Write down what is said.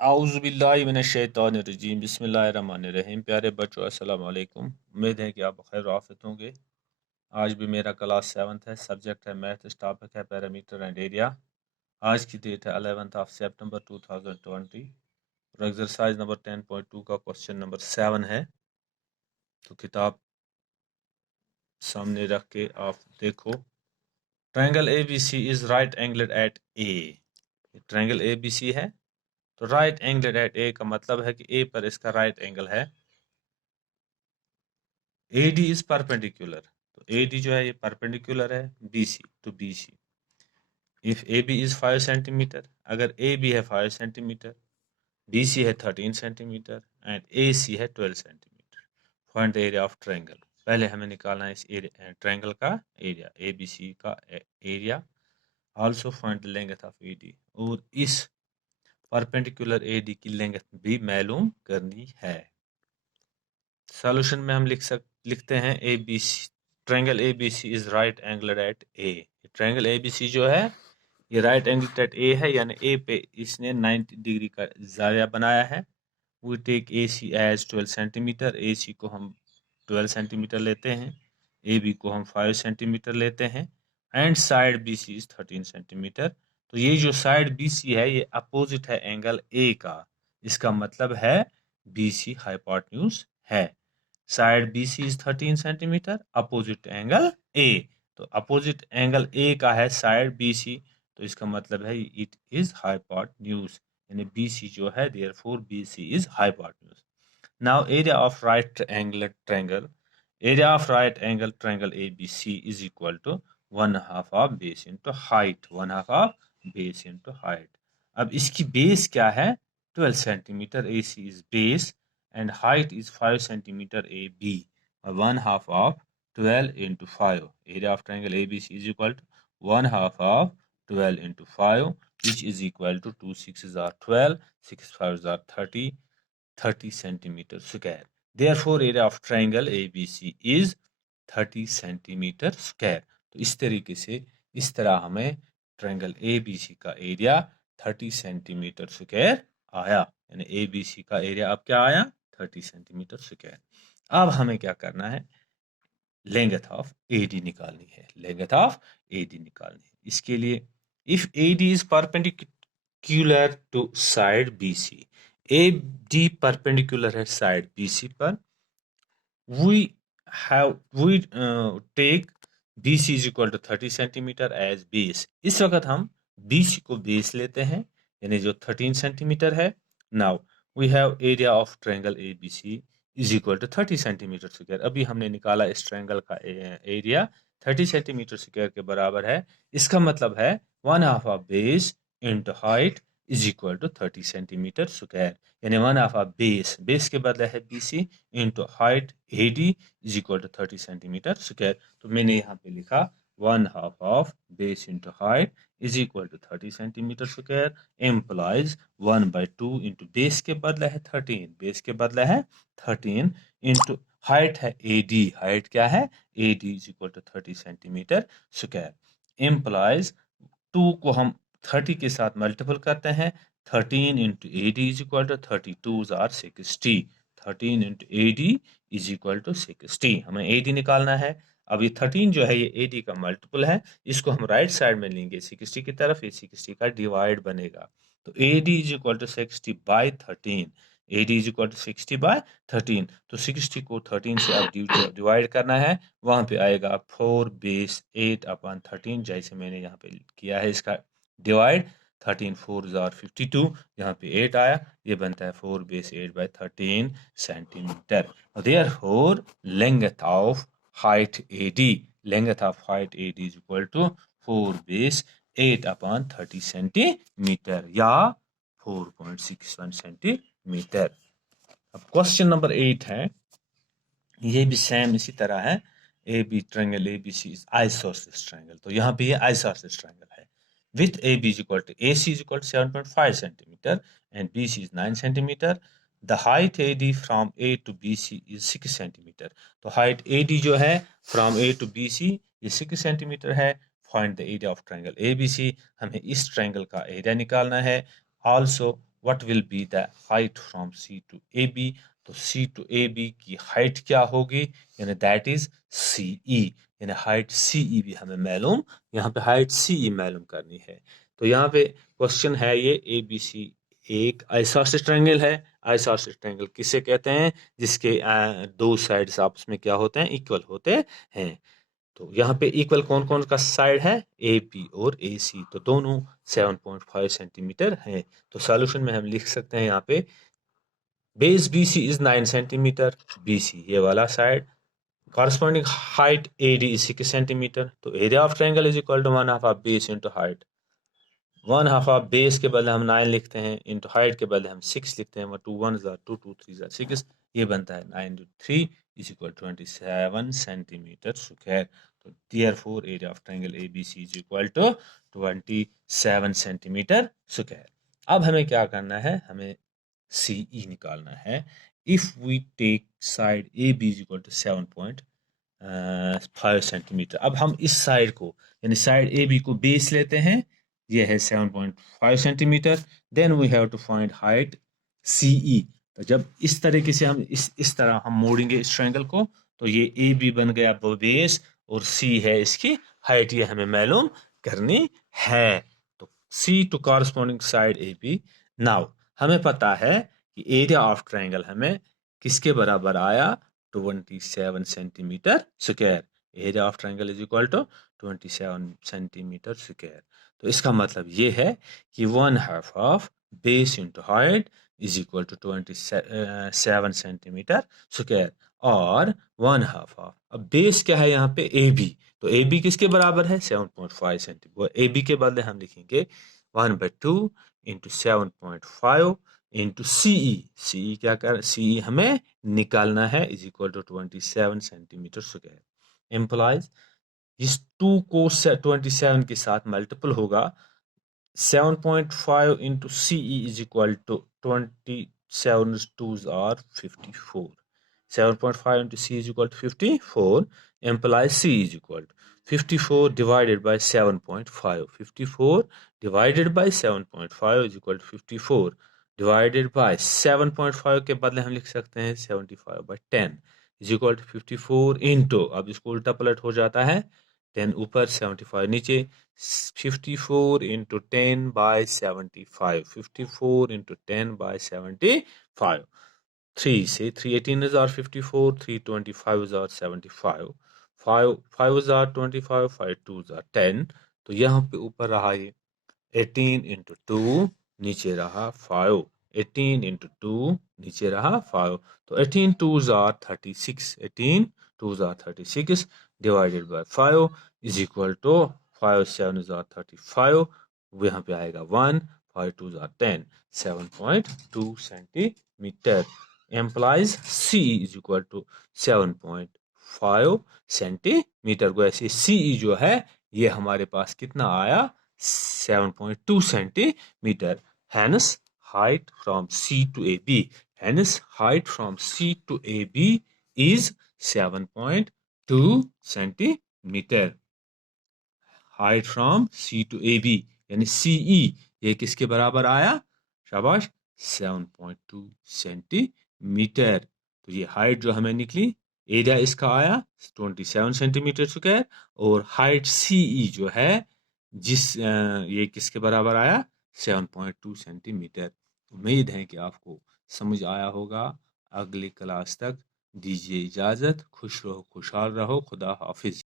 आऊज़ुबिल्लाहिमिनश्शैतानिर्रजीम बिस्मिल्लाहिर्रहमानिर्रहीम। प्यारे बच्चों, अस्सलाम वालेकुम। उम्मीद है कि आप खैर आफियत होंगे। आज भी मेरा क्लास 7th है, सब्जेक्ट है मैथ्स, टॉपिक है पैरामीटर एंड एरिया। आज की डेट है 11th ऑफ सितंबर 2020 और एक्सरसाइज नंबर 10.2 का क्वेश्चन नंबर 7 है। तो किताब सामने रख के आप देखो। Triangle ABC is right angled at A. Triangle ABC है तो राइट एंगल्ड एट ए का मतलब है कि ए पर इसका राइट एंगल है। AD इज परपेंडिकुलर, तो AD जो है ये परपेंडिकुलर है BC to BC। If AB is 5 centimetre, अगर AB है 5 सेंटीमीटर, BC है 13 सेंटीमीटर एंड AC है 12 centimetre, find the area of triangle. पहले हमें निकालना है इस ट्रायंगल का एरिया, ABC का area. Also find the length of AD, और इस परपेंडिकुलर AD की लेंथ भी मालूम करनी है। सॉल्यूशन में हम लिखते हैं ABC, triangle ABC is right angled at A. Triangle ABC जो है ये राइट एंगल्ड एट ए है, यानी ए पे इसने 90 डिग्री का ज़ाविया बनाया है। We take AC as 12 centimetre, AC को हम 12 सेंटीमीटर लेते हैं, AB को हम 5 सेंटीमीटर लेते हैं and side BC is 13 centimetre. तो ये जो साइड BC है ये अपोजिट है एंगल A का, इसका मतलब है BC हाइपोटेन्यूज है। Side BC is 13 centimetre, opposite angle A। तो अपोजिट एंगल A का है साइड BC, तो इसका मतलब है इट इज हाइपोटेन्यूज, यानी BC जो है therefore BC is hypotenuse. Now area of right angle triangle, area of right angle triangle ABC is equal to 1/2 of base into height, 1/2 of base into height. अब इसकी base क्या है? 12 centimetre AC is base and height is 5 centimeter AB. 1/2 of 12 into 5. Area of triangle ABC is equal to 1/2 of 12 into 5, which is equal to 2 6s are 12, 6 5s are 30, 30 centimeter square. Therefore, area of triangle ABC is 30 centimeter square. तो इस तरीके से, इस तरह हमें triangle ABC का area 30 centimetre square आया, यानी ABC का एरिया अब क्या आया? 30 सेंटीमीटर स्क्वायर। अब हमें क्या करना है? लेंथ ऑफ AD निकालनी है, लेंथ ऑफ AD निकालनी है। इसके लिए if AD is perpendicular to side BC, AD perpendicular है साइड BC पर, we take BC is equal to 30 centimetre as base. इस वक्त हम BC को बेस लेते हैं, यानी जो 13 सेंटीमीटर है। Now we have area of triangle ABC is equal to 30 centimetre square. अभी हमने निकाला इस ट्रायंगल का एरिया 30 सेंटीमीटर स्क्वायर के बराबर है। इसका मतलब है 1/2 of base into height is equal to 30 centimetre square, यानी 1/2 ऑफ बेस, बेस के बदले है BC into height AD is equal to 30 centimetre square. तो मैंने यहाँ पे लिखा 1/2 of base into height is equal to 30 centimetre square implies 1/2 into base के बदले है 13, बेस के बदले है 13 इंटू हाइट है AD, हाइट क्या है? AD is equal to 30 centimetre square implies 2 को हम 30 के साथ मल्टीपल करते हैं, 13 into AD is equal to 32 or 60, 13 into AD is equal to 60। हमें AD निकालना है। अब ये 13 जो है ये AD का मल्टीपल है, इसको हम राइट साइड में लेंगे 60 की तरफ, ये 60 का डिवाइड बनेगा। तो AD is equal to 60/13, AD is equal to 60/13। तो 60 को 13 से अब डिवाइड करना है, वहां पे आएगा 4 बेस 8/13, जैसे मैंने यहाँ पे किया है इसका डिवाइड। 13 4 जार 52, यहाँ पे 8 आया, ये बनता है 4 base 8/13 centimetre. Therefore, length of height AD, length of height AD is equal to 4 base 8/30 centimetre या 4.61 सेंटीमीटर। अब क्वेश्चन नंबर 8 है, ये भी सेम इसी तरह है। AB triangle ABC is isosceles triangle, तो यहाँ पे ये आइसोसेलेस ट्रायंगल है। With AB is equal to AC is equal to 7.5 centimeter and BC is 9 centimeter. The height AD from A to BC is 6 centimeter. तो height AD जो है from A to BC ये 6 centimeter है। Find the area of triangle ABC, हमें इस triangle का area निकालना है। Also what will be the height from C to A B, तो सी टू ए बी की हाइट क्या होगी, यानी दैट इज सी ई, यानी हाइट सी ई भी हमें मालूम, यहाँ पे हाइट सी ई मालूम करनी है। तो यहाँ पे क्वेश्चन है ये ए बी सी एक आइसोसेलेस ट्रायंगल है। आइसोसेलेस ट्रायंगल किसे कहते हैं, जिसके दो साइड्स आपस में क्या होते हैं, इक्वल होते हैं। तो यहाँ पे इक्वल कौन कौन का साइड है, ए पी और ए सी, तो दोनों 7.5 सेंटीमीटर हैं। तो सॉल्यूशन में हम लिख सकते हैं यहाँ पे base B C is 9 centimetre, B C ये वाला side, corresponding height A D is 6 centimetre, तो area of triangle is equal to 1/2 of base into height. 1/2 of base के बदले हम 9 लिखते हैं, इंटू हाइट के बदले हम 6 लिखते हैं, 2 1 2 2 3 6, ये बनता है 9 into 3 is equal 27 centimetre square. तो therefore area of triangle ABC is equal to 27 centimetre square. अब हमें क्या करना है, हमें सीई निकालना है। If we take side A B is equal to 7.5 centimetre, अब हम इस साइड को यानी साइड ए बी को बेस लेते हैं, ये है 7.5 centimetre, then we have to find height CE. तो जब इस तरीके से हम इस तरह हम मोड़ेंगे इस ट्रायंगल को, तो ये ए बी बन गया बेस और सी है इसकी हाइट, ये हमें मालूम करनी है। तो C to corresponding side A B. Now हमें पता है कि एरिया ऑफ ट्रायंगल हमें किसके बराबर आया, 27 centimetre square. Area of triangle is equal to 27 centimetre square. तो इसका मतलब ये है कि 1/2 of base into height is equal to 27 centimetre square, और 1/2 ऑफ, अब बेस क्या है यहाँ पे ए बी, तो ए बी किसके बराबर है 7.5 सेंटीमीटर, ए बी के बदले हम लिखेंगे 1/2 इंटू 7.5 इंटू सीई। सीई क्या कर, सीई हमें निकालना है, is equal to 27 centimetre square. Implies इस 2 को 27 के साथ मल्टीपल होगा, 7.5 into CE is equal to 27 2s are 54, 7.5 into c is equal to 54, implies c is equal to 54 divided by 7.5, 54 divided by 7.5 is equal to 54 divided by 7.5 के बदले हम लिख सकते हैं 75 by 10 is equal to 54 into, अब इसको उल्टा पलट हो जाता है, 10 ऊपर 75 नीचे, 54 into 10 by 75, 54 into 10 by 75, 3 से 3 18s are 54, 3 25s are 75, 5 are 25, 5 2s are 10, तो यहाँ पे ऊपर रहा ये 18 into 2, नीचे रहा 5, 18 into 2, नीचे रहा 5, तो 18 2s are 36, 18 2s are 36 divided by 5 is equal to 5 7s are 35, यहाँ पे आएगा 1, 5 2s are 10, 7.2 centimetre. implies C is equal to 7.5 centimetre. को ऐसे CE जो है ये हमारे पास कितना आया 7.2 centimetre. Hence height from C to AB, hence height from C to AB is 7.2 centimetre. Height from C to AB यानी CE ये किसके बराबर आया, शाबाश 7.2 सेंटीमीटर। तो ये हाइट जो हमें निकली, एरिया इसका आया 27 सेंटीमीटर स्क्वायर, और हाइट CE जो है ये किसके बराबर आया 7.2 सेंटीमीटर। उम्मीद है कि आपको समझ आया होगा। अगली क्लास तक दीजिए इजाज़त, खुश रहो खुशहाल रहो, खुदा हाफिज।